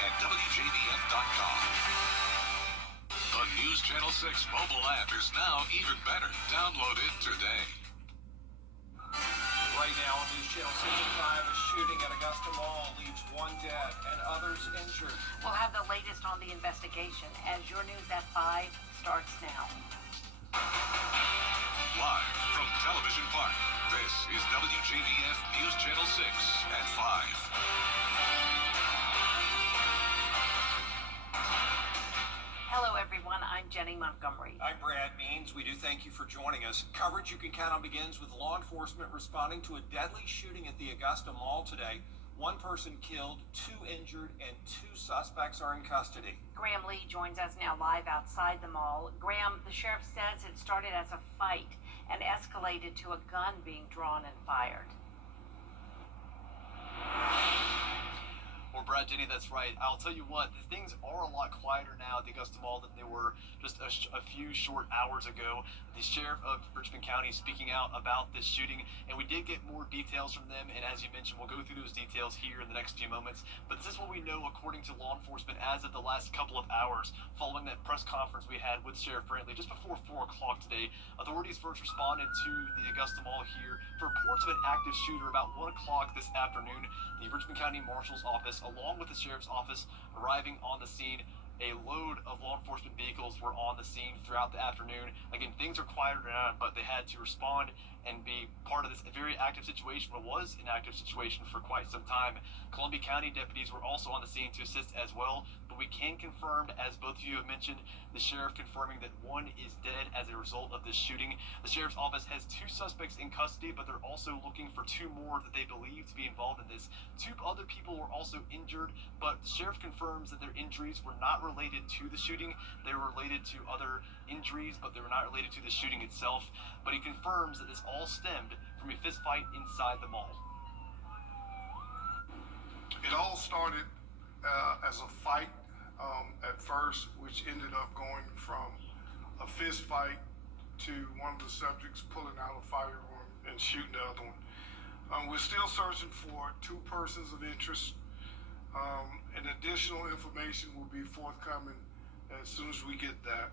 at WJBF.com. The News Channel 6 mobile app is now even better. Download it today. Right now on News Channel 6 at 5, a shooting at Augusta Mall leaves one dead and others injured. We'll have the latest on the investigation as your News at 5 starts now. Live from Television Park, this is WJBF News Channel 6 at 5. Hello, everyone. I'm Jenny Montgomery. I'm Brad Means. We do thank you for joining us. Coverage you can count on begins with law enforcement responding to a deadly shooting at the Augusta Mall today. One person killed, 2 injured, and 2 suspects are in custody. Graham Lee joins us now live outside the mall. Graham, the sheriff says it started as a fight and escalated to a gun being drawn and fired. Well, Brad, Jenny, that's right. I'll tell you what, things are a lot quieter now at the Augusta Mall than they were just a few short hours ago. The sheriff of Richmond County speaking out about this shooting, and we did get more details from them, and as you mentioned, we'll go through those details here in the next few moments. But this is what we know according to law enforcement as of the last couple of hours following that press conference we had with Sheriff Brantley just before 4 o'clock today. Authorities first responded to the Augusta Mall here for reports of an active shooter about 1 o'clock this afternoon. The Richmond County Marshal's Office, along with the Sheriff's Office, arriving on the scene. A load of law enforcement vehicles were on the scene throughout the afternoon. Again, things are quieter now, but they had to respond and be part of this very active situation. It was an active situation for quite some time. Columbia County deputies were also on the scene to assist as well, but we can confirm, as both of you have mentioned, the sheriff confirming that one is dead as a result of this shooting. The sheriff's office has 2 suspects in custody, but they're also looking for 2 more that they believe to be involved in this. 2 other people were also injured, but the sheriff confirms that their injuries were not related to the shooting. They were related to other injuries, but they were not related to the shooting itself. But he confirms that this all stemmed from a fist fight inside the mall. It all started as a fight at first, which ended up going from a fist fight to one of the subjects pulling out a firearm and shooting the other one. We're still searching for 2 persons of interest. And additional information will be forthcoming as soon as we get that.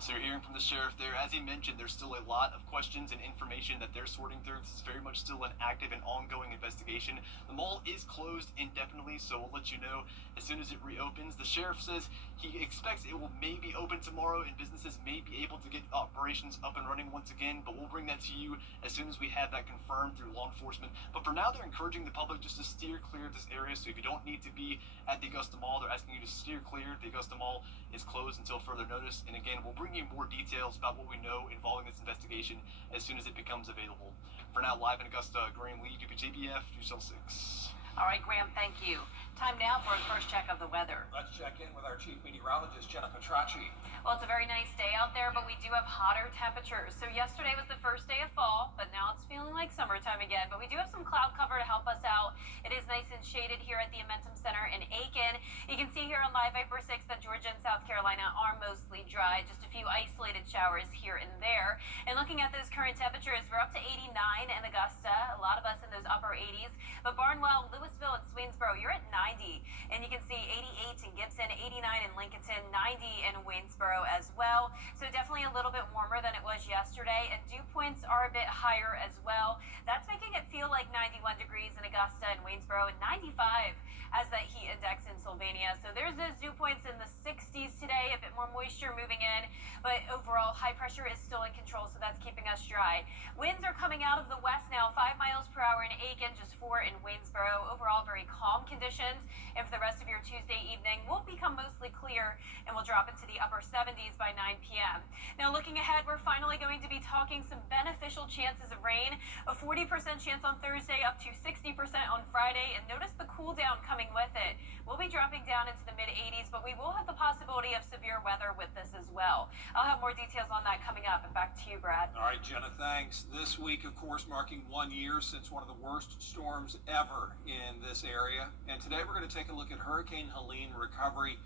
So you're hearing from the sheriff there. As he mentioned, there's still a lot of questions and information that they're sorting through. This is very much still an active and ongoing investigation. The mall is closed indefinitely, so we'll let you know as soon as it reopens. The sheriff says he expects it will maybe open tomorrow and businesses may be able to get operations up and running once again, but we'll bring that to you as soon as we have that confirmed through law enforcement. But for now, they're encouraging the public just to steer clear of this area, so if you don't need to be at the Augusta Mall, they're asking you to steer clear. The Augusta Mall is closed until further notice, and again, we'll bring you more details about what we know involving this investigation as soon as it becomes available. For now, live in Augusta, Graham Lee, WJBF, News Channel 6. All right, Graham, thank you. Time now for a first check of the weather. Let's check in with our chief meteorologist, Jennifer Tracci. Well, it's a very nice day out there, but we do have hotter temperatures. So yesterday was the first day of fall, but now it's feeling like summertime again. But we do have some cloud cover to help us out. It is nice and shaded here at the Amentum Center in Aiken. You can see here on Live Viper 6 that Georgia and South Carolina are mostly dry. Just a few isolated showers here and there. And looking at those current temperatures, we're up to 89 in Augusta. A lot of us in those upper 80s. But Barnwell, Louisville, and Swainsboro, you're at 90. And you can see 88 in Gibson, 89 in Lincolnton, 90 in Waynesboro as well. So definitely a little bit warmer than it was yesterday, and dew points are a bit higher as well. That's making it feel like 91 degrees in Augusta and Waynesboro, and 95 as that heat index in Sylvania. So there's those dew points in the 60s today, a bit more moisture moving in, but overall high pressure is still in control, so that's keeping us dry. Winds are coming out of the west now, 5 miles per hour in Aiken, just 4 in Waynesboro. Overall very calm conditions, and for the rest of your Tuesday evening will become mostly clear, and we'll drop into the upper 70s by 9 p.m. Now looking ahead, we're finally going to be talking some beneficial chances of rain, a 40% chance on Thursday, up to 60% on Friday, and notice the cool down coming with it. We'll be dropping down into the mid-80s, but we will have the possibility of severe weather with this as well. I'll have more details on that coming up, and back to you, Brad. All right, Jenna, thanks. This week, of course, marking 1 year since one of the worst storms ever in this area, and today we're going to take a look at Hurricane Helene recovery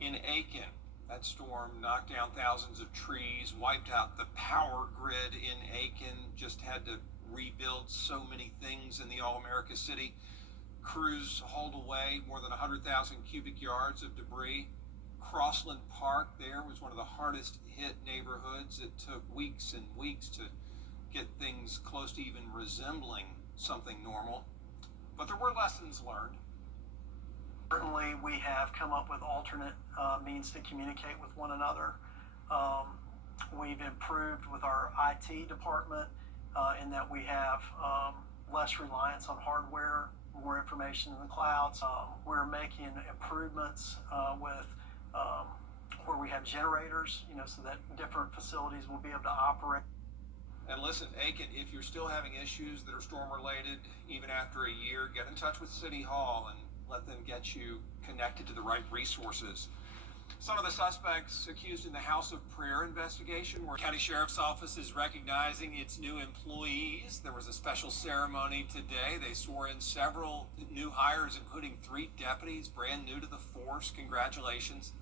in Aiken. That storm knocked down thousands of trees, wiped out the power grid in Aiken, just had to rebuild so many things in the All-America city. Crews hauled away more than 100,000 cubic yards of debris. Crossland Park there was one of the hardest hit neighborhoods. It took weeks and weeks to get things close to even resembling something normal. But there were lessons learned. Certainly, we have come up with alternate means to communicate with one another. We've improved with our IT department in that we have less reliance on hardware, more information in the clouds. We're making improvements with where we have generators, so that different facilities will be able to operate. And listen, Aiken, if you're still having issues that are storm related, even after a year, get in touch with City Hall and let them get you connected to the right resources. Some of the suspects accused in the House of Prayer investigation, where County Sheriff's Office is recognizing its new employees. There was a special ceremony today. They swore in several new hires, including 3 deputies, brand new to the force. Congratulations.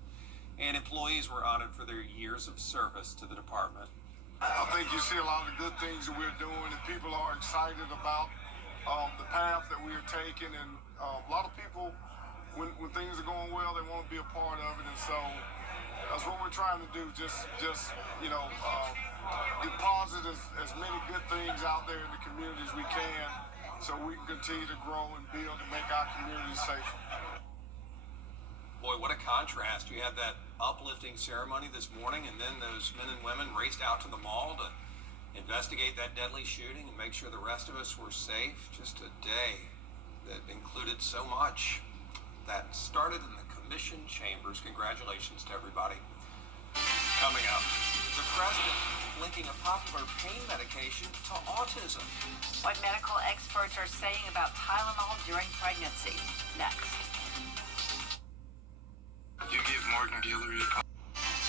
And employees were honored for their years of service to the department. I think you see a lot of good things that we're doing, and people are excited about the path that we are taking. And a lot of people, when things are going well, they want to be a part of it. And so that's what we're trying to do. Just deposit as many good things out there in the community as we can, so we can continue to grow and build and make our community safer. Boy, what a contrast. You had that uplifting ceremony this morning, and then those men and women raced out to the mall to investigate that deadly shooting and make sure the rest of us were safe. Just a day that included so much. That started in the commission chambers. Congratulations to everybody. Coming up, the president linking a popular pain medication to autism. What medical experts are saying about Tylenol during pregnancy. Next. You give Morgan Guillory a call.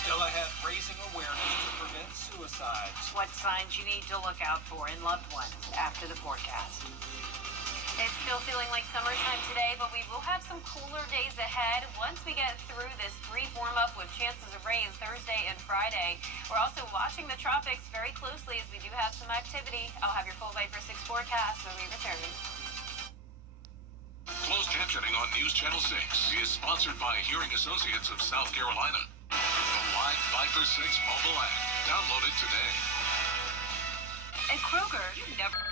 Still ahead, raising awareness to prevent suicides. What signs you need to look out for in loved ones after the forecast. It's still feeling like summertime today, but we will have some cooler days ahead once we get through this brief warm-up with chances of rain Thursday and Friday. We're also watching the tropics very closely as we do have some activity. I'll have your full Viper 6 forecast when we return. Closed captioning on News Channel 6 is sponsored by Hearing Associates of South Carolina. The live Viper 6 mobile app. Download it today. At Kroger, you never...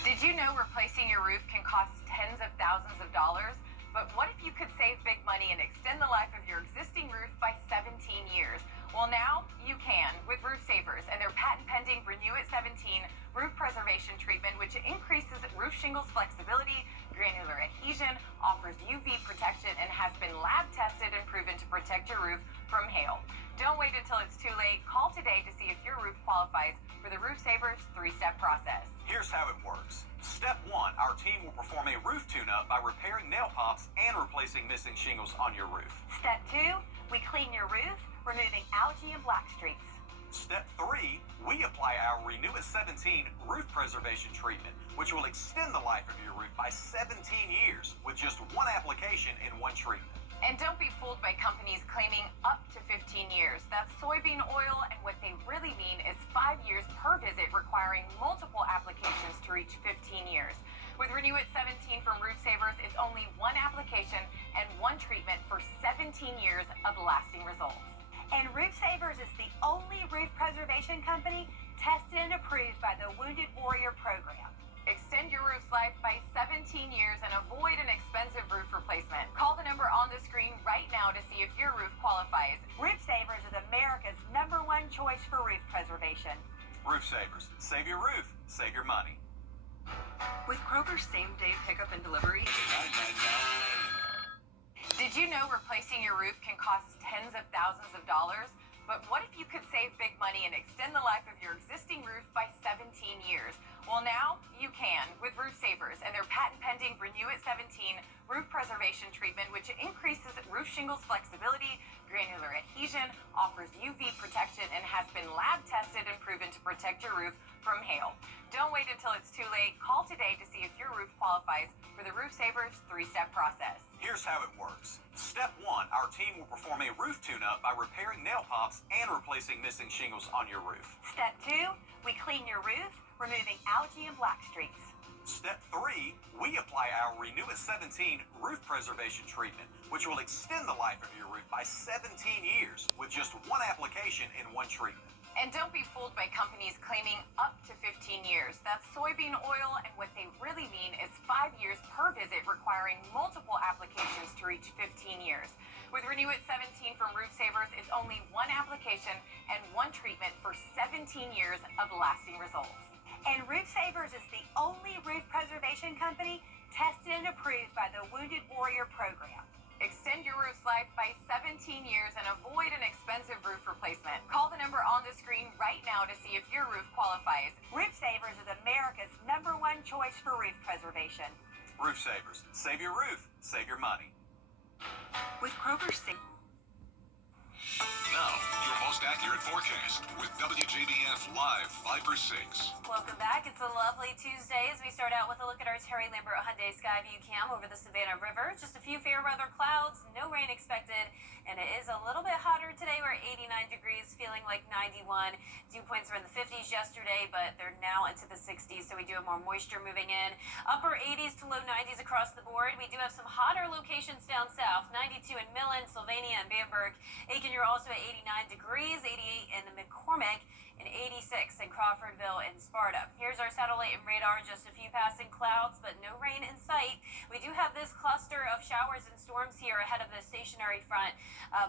Did you know replacing your roof can cost tens of thousands of dollars? But what if you could save big money and extend the life of your existing roof by 17 years? Well, now you can with Roof Savers and their patent-pending Renew It 17 roof preservation treatment, which increases roof shingles flexibility, granular adhesion, offers UV protection, and has been lab tested and proven to protect your roof from hail. Don't wait until it's too late. Call today to see if your roof qualifies for the Roof Savers 3-step process. Here's how it works. Step 1, our team will perform a roof tune-up by repairing nail pops and replacing missing shingles on your roof. Step 2, we clean your roof, removing algae and black streaks. Step 3, we apply our Renew It 17 roof preservation treatment, which will extend the life of your roof by 17 years with just one application and one treatment. And don't be fooled by companies claiming up to 15 years. That's soybean oil, and what they really mean is 5 years per visit, requiring multiple applications to reach 15 years. With Renew It 17 from Roof Savers, it's only one application and one treatment for 17 years of lasting results. And Roof Savers is the only roof preservation company tested and approved by the Wounded Warrior Program. Extend your roof's life by 17 years and avoid an expensive roof replacement. Call the number on the screen right now to see if your roof qualifies. Roof Savers is America's #1 choice for roof preservation. Roof Savers. Save your roof. Save your money. With Kroger's same-day pickup and delivery. Did you know replacing your roof can cost tens of thousands of dollars? But what if you could save big money and extend the life of your existing roof by 17 years? Well, now you can with Roof Savers and their patent-pending Renew It 17 roof preservation treatment, which increases roof shingles flexibility, granular adhesion, offers UV protection, and has been lab tested and proven to protect your roof from hail. Don't wait until it's too late. Call today to see if your roof qualifies for the Roof Savers 3-step process. Here's how it works. Step 1, our team will perform a roof tune-up by repairing nail pops and replacing missing shingles on your roof. Step 2, we clean your roof, removing algae and black streaks. Step 3, we apply our Renew It 17 roof preservation treatment, which will extend the life of your roof by 17 years with just one application and one treatment. And don't be fooled by companies claiming up to 15 years. That's soybean oil, and what they really mean is 5 years per visit, requiring multiple applications to reach 15 years. With Renew It 17 from Roof Savers, it's only one application and one treatment for 17 years of lasting results. And Roof Savers is the only roof preservation company tested and approved by the Wounded Warrior Program. Extend your roof's life by 17 years and avoid an expensive roof replacement. Call the number on the screen right now to see if your roof qualifies. Roof Savers is America's #1 choice for roof preservation. Roof Savers. Save your roof. Save your money. With Kroger's Now, your most accurate forecast with WJBF Live 5 for 6. Welcome back. It's a lovely Tuesday as we start out with a look at our Terry Lambert Hyundai Skyview Cam over the Savannah River. Just a few fair weather clouds, no rain expected, and it is a little bit hotter today. We're 89 degrees, feeling like 91. Dew points were in the 50s yesterday, but they're now into the 60s, so we do have more moisture moving in. Upper 80s to low 90s across the board. We do have some hotter locations down south, 92 in Millen, Sylvania, and Bamberg. Aiken, you're also at 89 degrees, 88 in McCormick, and 86 in Crawfordville and Sparta. Here's our satellite and radar, just a few passing clouds, but no rain in sight. We do have this cluster of showers and storms here ahead of the stationary front,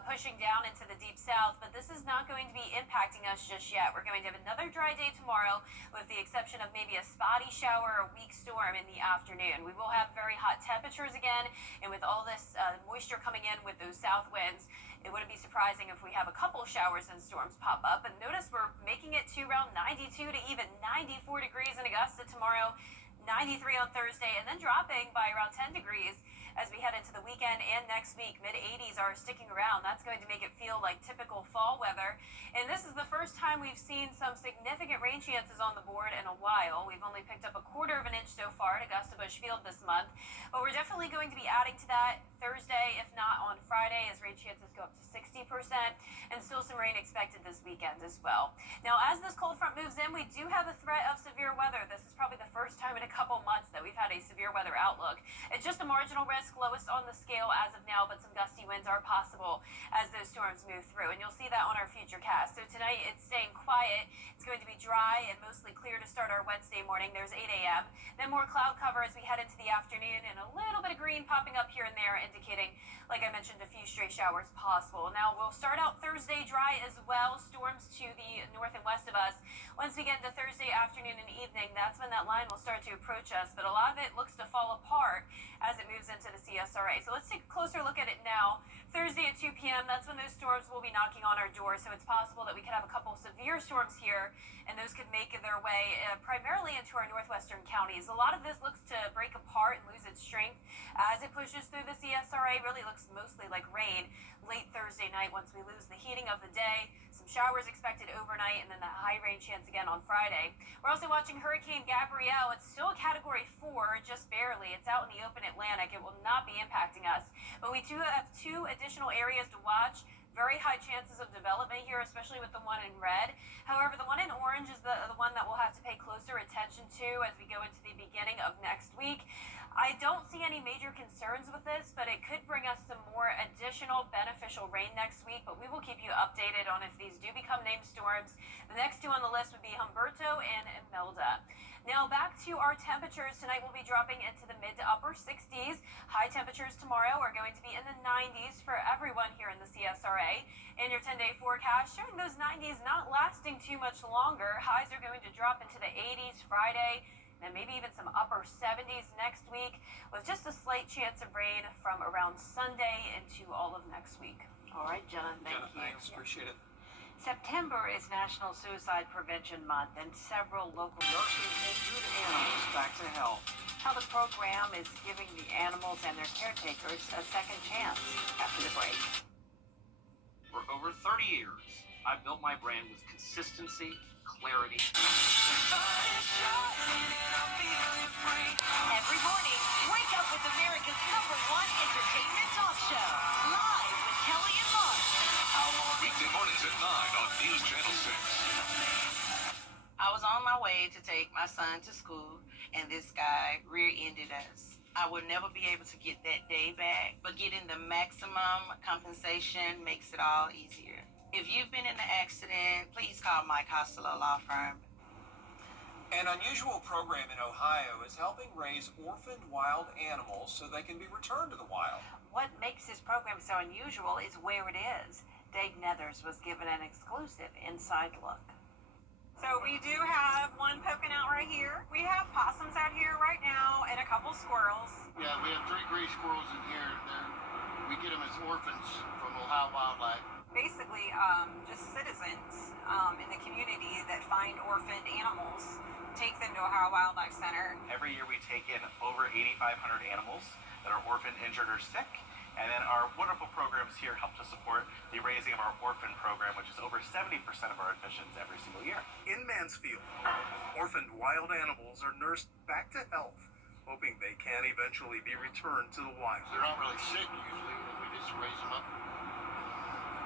pushing down into the deep south, but this is not going to be impacting us just yet. We're going to have another dry day tomorrow, with the exception of maybe a spotty shower or weak storm in the afternoon. We will have very hot temperatures again, and with all this moisture coming in with those south winds, it wouldn't be surprising if we have a couple showers and storms pop up. And notice we're making it to around 92 to even 94 degrees in Augusta tomorrow, 93 on Thursday, and then dropping by around 10 degrees as we head into the weekend and next week. Mid-80s are sticking around. That's going to make it feel like typical fall weather. And this is the first time we've seen some significant rain chances on the board in a while. We've only picked up 1/4 of an inch so far at Augusta Busch Field this month, but we're definitely going to be adding to that Thursday, if not on Friday, as rain chances go up to 60%, and still some rain expected this weekend as well. Now, as this cold front moves in, we do have a threat of severe weather. This is probably the first time in a couple months that we've had a severe weather outlook. It's just a marginal risk, lowest on the scale as of now, but some gusty winds are possible as those storms move through, and you'll see that on our future cast. So tonight it's staying quiet. It's going to be dry and mostly clear to start our Wednesday morning. There's 8 a.m. Then more cloud cover as we head into the afternoon, and a little bit of green popping up here and there, indicating, like I mentioned, a few stray showers possible. Now we'll start out Thursday dry as well. Storms to the north and west of us. Once we get into Thursday afternoon and evening, that's when that line will start to approach us, but a lot of it looks to fall apart as it moves into the CSRA. So let's take a closer look at it now. Thursday at 2 p.m., that's when those storms will be knocking on our door, so it's possible that we could have a couple severe storms here, and those could make their way primarily into our northwestern counties. A lot of this looks to break apart and lose its strength as it pushes through the CSRA. Really looks mostly like rain late Thursday night once we lose the heating of the day. Some showers expected overnight, and then that high rain chance again on Friday. We're also watching Hurricane Gabrielle. It's still a Category 4, just barely. It's out in the open Atlantic. It will not be impacting us, but we do have 2 additional areas to watch. Very high chances of development here, especially with the one in red. However, the one in orange is the one that we'll have to pay closer attention to as we go into the beginning of next week. I don't see any major concerns with this, but it could bring us some more additional beneficial rain next week, but we will keep you updated on if these do become named storms. The next 2 on the list would be Humberto and Imelda. Now back to our temperatures. Tonight we'll be dropping into the mid to upper 60s. High temperatures tomorrow are going to be in the 90s for everyone here in the CSRA. And your 10-day forecast showing those 90s not lasting too much longer. Highs are going to drop into the 80s Friday, and maybe even some upper 70s next week, with just a slight chance of rain from around Sunday into all of next week. All right, John, thank Jenna, you. thanks. Appreciate it. September is National Suicide Prevention Month, and several local Nursing injured animals back to health. how the program is giving the animals and their caretakers a second chance after the break. For over 30 years, I've built my brand with consistency, clarity. Every morning, wake up with America's #1 entertainment talk show. Live with Kelly and Mark. Weekday mornings at 9 on News Channel 6. I was on my way to take my son to school, and this guy rear-ended us. I would never be able to get that day back, but getting the maximum compensation makes it all easier. If you've been in an accident, please call Mike Hostler Law Firm. An unusual program in Ohio is helping raise orphaned wild animals so they can be returned to the wild. What makes this program so unusual is where it is. Dave Nethers was given an exclusive inside look. So we do have one poking out right here. We have possums out here right now and a couple squirrels. Yeah, we have 3 gray squirrels in here. We get them as orphans from Ohio Wildlife. Basically, just citizens in the community that find orphaned animals, take them to Ohio Wildlife Center. Every year we take in over 8,500 animals that are orphaned, injured, or sick. And then our wonderful programs here help to support the raising of our orphan program, which is over 70% of our admissions every single year. In Mansfield, orphaned wild animals are nursed back to health, hoping they can eventually be returned to the wild. They're not really sick usually, and we just raise them up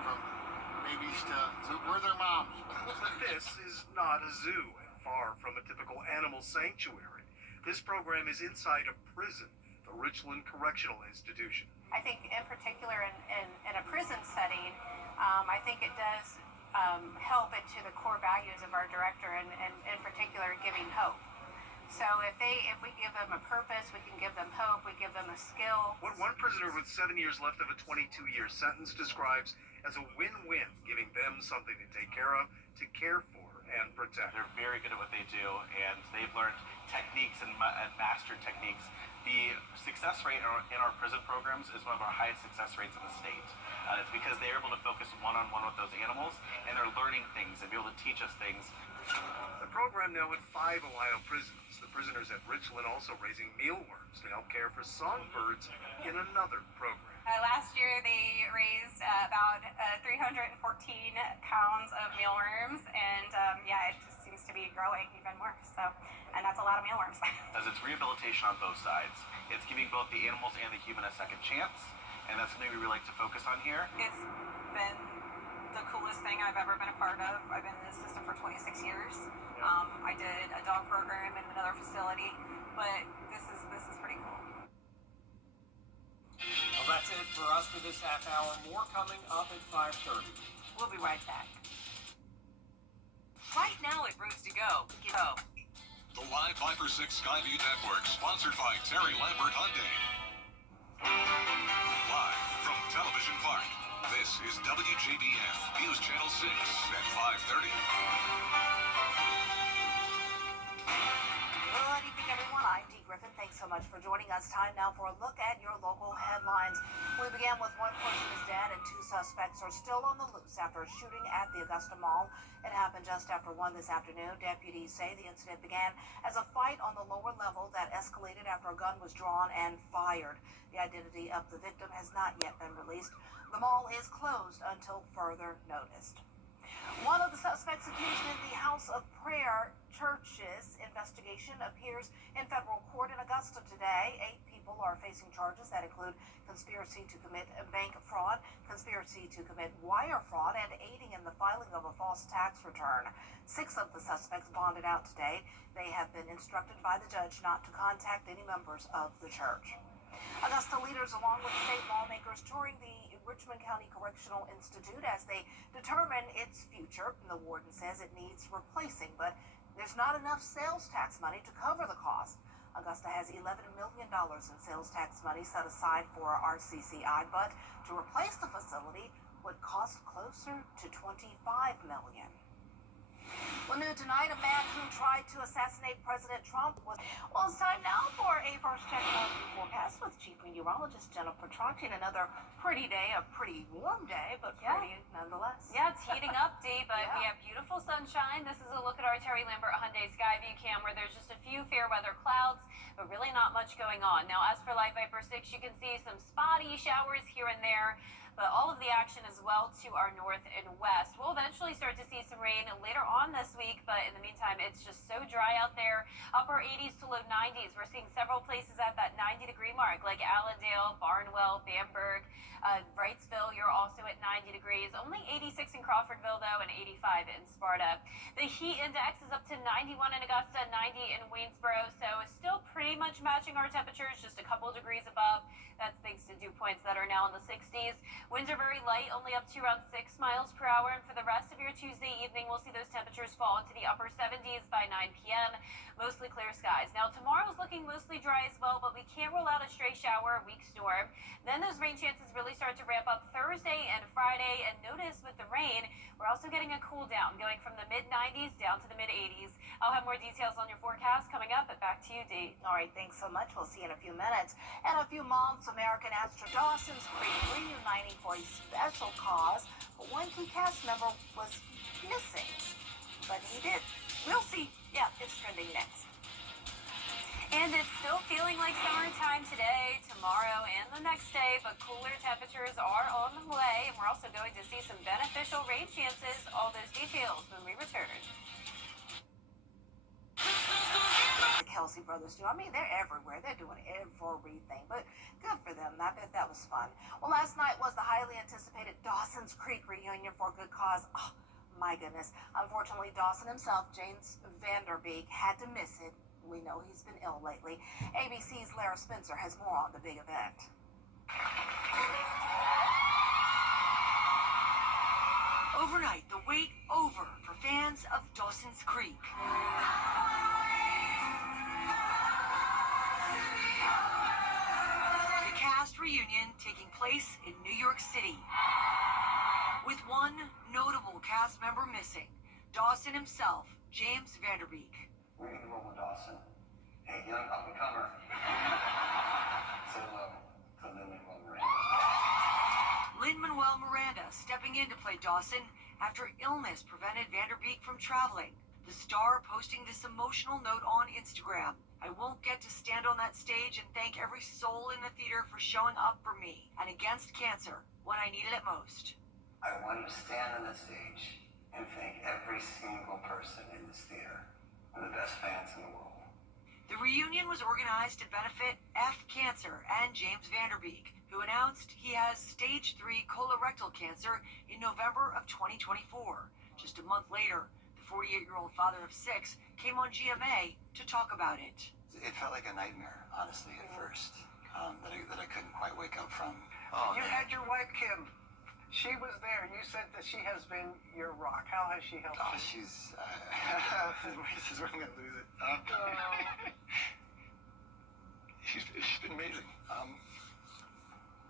from babies to where their moms. This is not a zoo, and far from a typical animal sanctuary. This program is inside a prison, the Richland Correctional Institution. I think in particular in a prison setting, I think it does help into the core values of our director and in particular giving hope. So if we give them a purpose, we can give them hope, we give them a skill. What one prisoner with 7 years left of a 22-year sentence describes as a win-win, giving them something to take care of, to care for, and protect. They're very good at what they do, and they've learned techniques and mastered techniques. The success rate in our prison programs is one of our highest success rates in the state. It's because they're able to focus one-on-one with those animals, and they're learning things and be able to teach us things. The program now at 5 Ohio prisons. The prisoners at Richland also raising mealworms to help care for songbirds in another program. Last year they raised about 314 pounds of mealworms, and it just seems to be growing even more. So, and that's a lot of mealworms. As it's rehabilitation on both sides, it's giving both the animals and the human a second chance, and that's something we really like to focus on here. It's been the coolest thing I've ever been a part of. I've been in this system for 26 years. I did a dog program in another facility, but this is pretty cool. Well, that's it for us for this half hour. More coming up at 5:30. We'll be right back. Right now at Roots to Go. The Live 5-6 Skyview Network, sponsored by Terry Lambert Hyundai. Live from Television Park, this is WJBF News Channel 6 at 5:30. Good evening, everyone. I'm Dee Griffin. Thanks so much for joining us. Time now for a look at your local headlines. We began with one person is dead and 2 suspects are still on the loose after a shooting at the Augusta Mall. It happened just after 1 this afternoon. Deputies say the incident began as a fight on the lower level that escalated after a gun was drawn and fired. The identity of the victim has not yet been released. The mall is closed until further notice. One of the suspects accused in the House of Prayer Church's investigation appears in federal court in Augusta today. 8 people are facing charges that include conspiracy to commit bank fraud, conspiracy to commit wire fraud, and aiding in the filing of a false tax return. 6 of the suspects bonded out today. They have been instructed by the judge not to contact any members of the church. Augusta leaders, along with state lawmakers, touring the Richmond County Correctional Institute as they determine its future. The warden says it needs replacing, but there's not enough sales tax money to cover the cost. Augusta has $11 million in sales tax money set aside for RCCI, but to replace the facility would cost closer to $25 million. Well, new tonight, a man who tried to assassinate President Trump was... Well, it's time now for a first check of the forecast with chief meteorologist Jennifer Trotty. Another pretty day, a pretty warm day, but pretty nonetheless. Yeah, it's heating up, Dee, but we have beautiful sunshine. This is a look at our Terry Lambert Hyundai Skyview cam where there's just a few fair weather clouds, but really not much going on. Now, as for Live Viper 6, you can see some spotty showers here and there. but all of the action as well to our north and west. We'll eventually start to see some rain later on this week, but in the meantime, it's just so dry out there. Upper 80s to low 90s. We're seeing several places at that 90-degree mark, like Allendale, Barnwell, Bamberg, Wrightsville. You're also at 90 degrees. Only 86 in Crawfordville, though, and 85 in Sparta. The heat index is up to 91 in Augusta, 90 in Waynesboro, so it's still pretty much matching our temperatures, just a couple degrees above. That's thanks to dew points that are now in the 60s. Winds are very light, only up to around 6 miles per hour. And for the rest of your Tuesday evening, we'll see those temperatures fall into the upper 70s by 9 p.m. Mostly clear skies. Now, tomorrow's looking mostly dry as well, but we can't rule out a stray shower or weak storm. Then those rain chances really start to ramp up Thursday and Friday. And notice with the rain, we're also getting a cool down, going from the mid-90s down to the mid-80s. I'll have more details on your forecast coming up, but back to you, Dee. All right, thanks so much. We'll see you in a few minutes. And a few months, American actor Dawson's Creek reuniting for a special cause. But one key cast member was missing. But he did. We'll see. Yeah, it's trending next. And it's still feeling like summertime today, tomorrow, and the next day, but cooler temperatures are on the way, and we're also going to see some beneficial rain chances. All those details when we return. The Kelsey brothers do. I mean, they're everywhere. They're doing everything. But good for them. I bet that was fun. Well, last night was the highly anticipated Dawson's Creek reunion for a good cause. Oh, my goodness. Unfortunately, Dawson himself, James Vanderbeek, had to miss it. We know he's been ill lately. ABC's Lara Spencer has more on the big event. Overnight, the wait over for fans of Dawson's Creek. The cast reunion taking place in New York City, with one notable cast member missing, Dawson himself, James Vanderbeek. We're gonna roll with Dawson. Hey, young up and comer. Say hello to Lin-Manuel Miranda. Lin-Manuel Miranda stepping in to play Dawson after illness prevented Vanderbeek from traveling. The star posting this emotional note on Instagram. I won't get to stand on that stage and thank every soul in the theater for showing up for me and against cancer when I needed it most. I want to stand on the stage and thank every single person in this theater. One of the best fans in the world. The reunion was organized to benefit F Cancer and James Vanderbeek, who announced he has stage 3 colorectal cancer in November of 2024. Just a month later, the 48-year-old father of 6 came on GMA to talk about it. It felt like a nightmare, honestly, at first, that I couldn't quite wake up from. You had your wife, Kim. She was there. You said that she has been your rock. How has she helped you? She's, this is where I'm going to lose it. She's been amazing.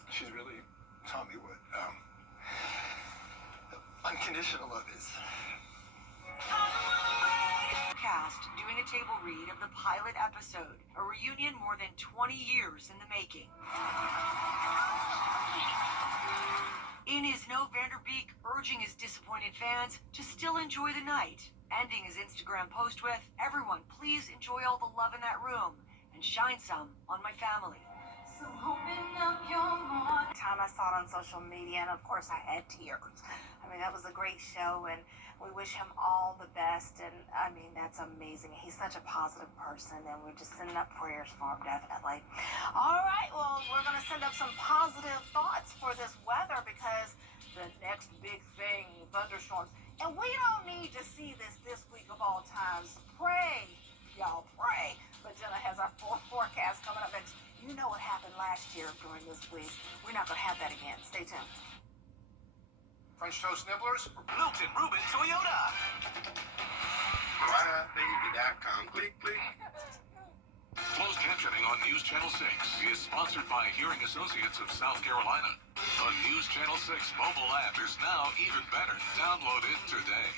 She's really taught me what unconditional love is. Cast doing a table read of the pilot episode, a reunion more than 20 years in the making. In his note, Vanderbeek urging his disappointed fans to still enjoy the night, ending his Instagram post with, "Everyone, please enjoy all the love in that room and shine some on my family." So open up your heart. Time I saw it on social media, and of course I had tears. I mean, that was a great show, and we wish him all the best. And I mean, that's amazing. He's such a positive person, and we're just sending up prayers for him, definitely. All right, well, we're going to send up some positive thoughts for this weather because the next big thing, thunderstorms. And we don't need to see this week of all times. Pray, y'all, pray. But Jenna has our forecast coming up next. You know what happened last year during this week. We're not going to have that again. Stay tuned. French toast nibblers? Milton Rubin Toyota. RideOutBaby.com. Click, click. Closed captioning on News Channel 6 is sponsored by Hearing Associates of South Carolina. The News Channel 6 mobile app is now even better. Download it today.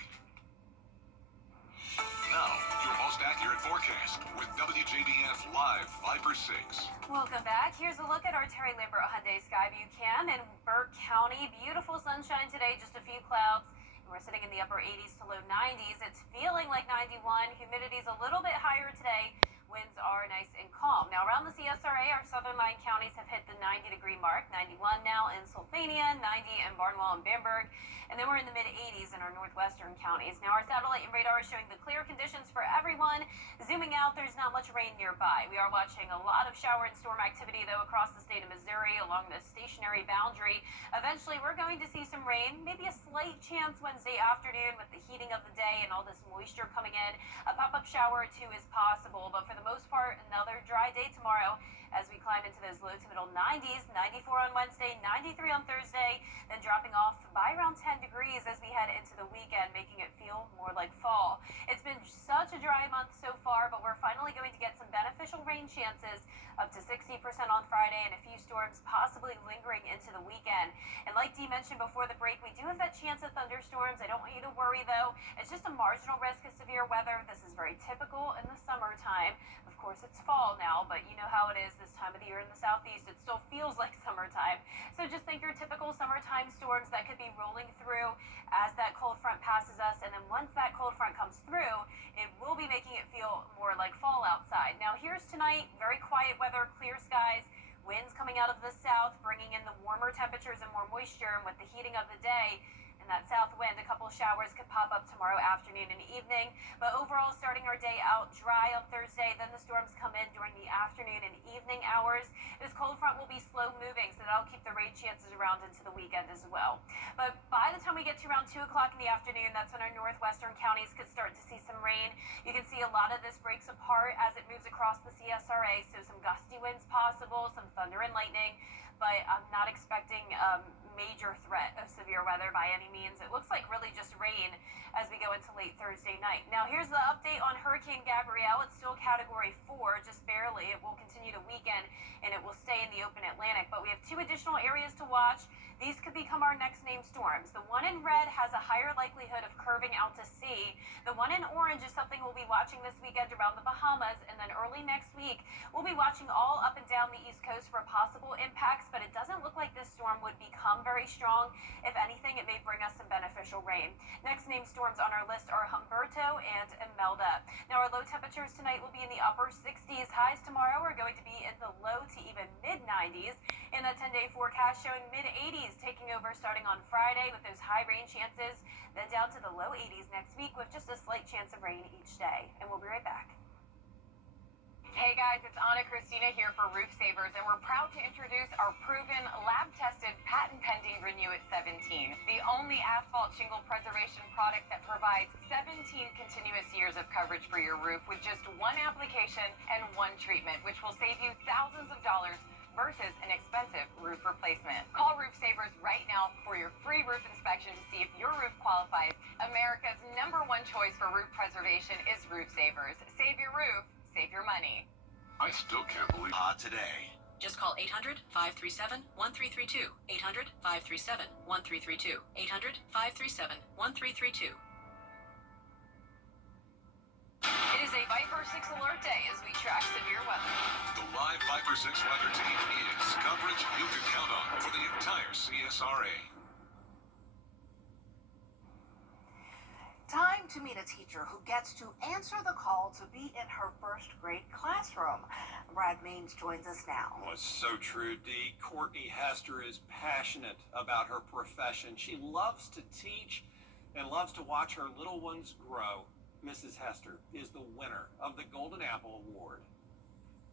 Now, your most accurate forecast with WJBF Live 5/6. Welcome back. Here's a look at our Terry Lambert Hyundai Skyview Cam in Burke County. Beautiful sunshine today, just a few clouds. And we're sitting in the upper 80s to low 90s. It's feeling like 91. Humidity's a little bit higher today. Winds are nice and calm. Now, around the CSRA, our southern line counties have hit the 90-degree mark. 91 now in Sylvania, 90 in Barnwell and Bamberg, and then we're in the mid-80s in our northwestern counties. Now, our satellite and radar is showing the clear conditions for everyone. Zooming out, there's not much rain nearby. We are watching a lot of shower and storm activity, though, across the state of Missouri along the stationary boundary. Eventually, we're going to see some rain, maybe a slight chance Wednesday afternoon with the heating of the day and all this moisture coming in. A pop-up shower or two is possible, but for the most part, another dry day tomorrow as we climb into those low to middle 90s, 94 on Wednesday, 93 on Thursday, then dropping off by around 10 degrees as we head into the weekend, making it feel more like fall. It's been such a dry month so far, but we're finally going to get some beneficial rain chances, up to 60% on Friday, and a few storms possibly lingering into the weekend. And like Dee mentioned before the break, we do have that chance of thunderstorms. I don't want you to worry, though. It's just a marginal risk of severe weather. This is very typical in the summertime. Of course, it's fall now, but you know how it is this time of the year in the southeast. It still feels like summertime. So just think your typical summertime storms that could be rolling through as that cold front passes us. And then once that cold front comes through, it will be making it feel more like fall outside. Now, here's tonight, very quiet weather, clear skies, winds coming out of the south, bringing in the warmer temperatures and more moisture. And with the heating of the day, that south wind, a couple showers could pop up tomorrow afternoon and evening. But overall, starting our day out dry on Thursday, then the storms come in during the afternoon and evening hours. This cold front will be slow moving, so that'll keep the rain chances around into the weekend as well. But by the time we get to around 2 o'clock in the afternoon, that's when our northwestern counties could start to see some rain. You can see a lot of this breaks apart as it moves across the CSRA, so some gusty winds possible, some thunder and lightning. But I'm not expecting major threat of severe weather by any means. It looks like really just rain as we go into late Thursday night. Now, here's the update on Hurricane Gabrielle. It's still Category 4, just barely. It will continue to weaken, and it will stay in the open Atlantic. But we have 2 additional areas to watch. These could become our next named storms. The one in red has a higher likelihood of curving out to sea. The one in orange is something we'll be watching this weekend around the Bahamas, and then early next week, we'll be watching all up and down the East Coast for possible impacts, but it doesn't look like this storm would become very strong. If anything, it may bring us some beneficial rain. Next named storms on our list are Humberto and Imelda. Now, our low temperatures tonight will be in the upper 60s. Highs tomorrow are going to be in the low to even mid-90s. In that 10-day forecast showing mid-80s taking over starting on Friday with those high rain chances, then down to the low 80s next week with just a slight chance of rain each day. And we'll be right back. Hey guys, it's Anna Christina here for Roof Savers, and we're proud to introduce our proven, lab-tested, patent-pending Renew It 17, the only asphalt shingle preservation product that provides 17 continuous years of coverage for your roof with just one application and one treatment, which will save you thousands of dollars versus an expensive roof replacement. Call Roof Savers right now for your free roof inspection to see if your roof qualifies. America's #1 choice for roof preservation is Roof Savers. Save your roof. Save your money. I still can't believe today. Just call 800-537-1332. 800-537-1332. 800-537-1332. It is a Viper 6 alert day as we track severe weather. the live Viper 6 weather team is coverage you can count on for the entire CSRA. Time to meet a teacher who gets to answer the call to be in her first grade classroom. Brad Means joins us now. Well, it's so true, Dee. Courtney Hester is passionate about her profession. She loves to teach and loves to watch her little ones grow. Mrs. Hester is the winner of the Golden Apple Award.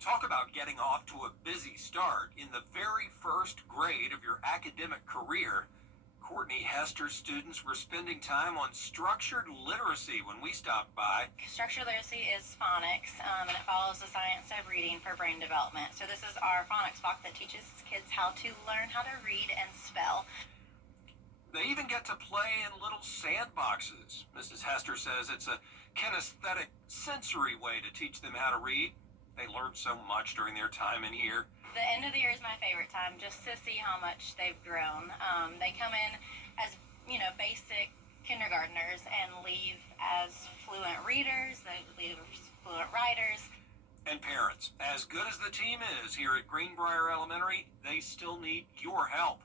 Talk about getting off to a busy start in the very first grade of your academic career. Courtney Hester's students were spending time on structured literacy when we stopped by. Structured literacy is phonics, and it follows the science of reading for brain development. So this is our phonics book that teaches kids how to learn how to read and spell. They even get to play in little sandboxes. Mrs. Hester says it's a kinesthetic, sensory way to teach them how to read. They learned so much during their time in here. The end of the year is my favorite time, just to see how much they've grown. They come in as, basic kindergartners and leave as fluent readers, they leave as fluent writers. And parents, as good as the team is here at Greenbrier Elementary, they still need your help.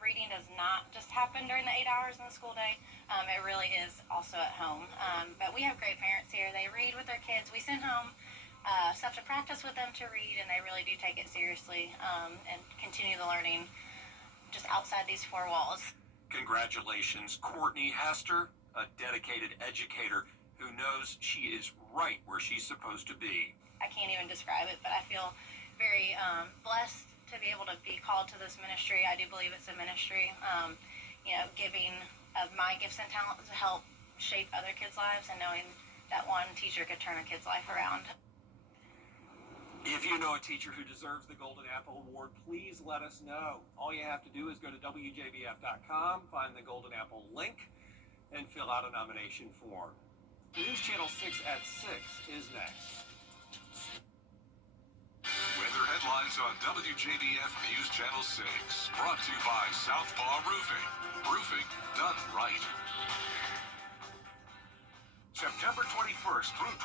Reading does not just happen during the 8 hours in the school day. It really is also at home. But we have great parents here. They read with their kids. We send home stuff to practice with them to read, and they really do take it seriously and continue the learning just outside these four walls. Congratulations, Courtney Hester, a dedicated educator who knows she is right where she's supposed to be. I can't even describe it, but I feel very blessed to be able to be called to this ministry. I do believe it's a ministry, giving of my gifts and talents to help shape other kids' lives, and knowing that one teacher could turn a kid's life around. If you know a teacher who deserves the Golden Apple Award, please let us know. All you have to do is go to WJBF.com, find the Golden Apple link, and fill out a nomination form. News Channel 6 at 6 is next. Weather headlines on WJBF News Channel 6. Brought to you by Southpaw Roofing. Roofing done right. September 21st through